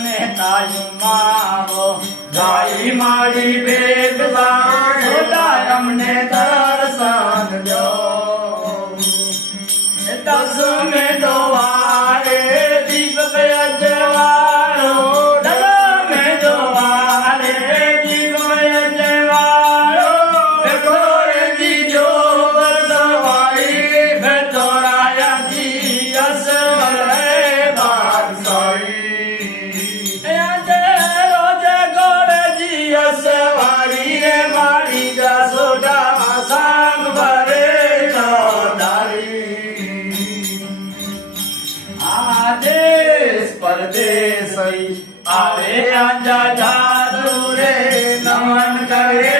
મને તારી માવો ગાઈ મારી બેગ આવે આંજા જાદુ રે નમન કરે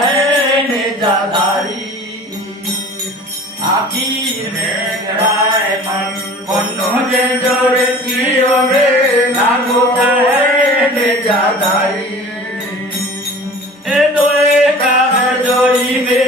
நெஞ்சோடு கீழோடு நாங்கோ ஜாதாரி ஜோடி மே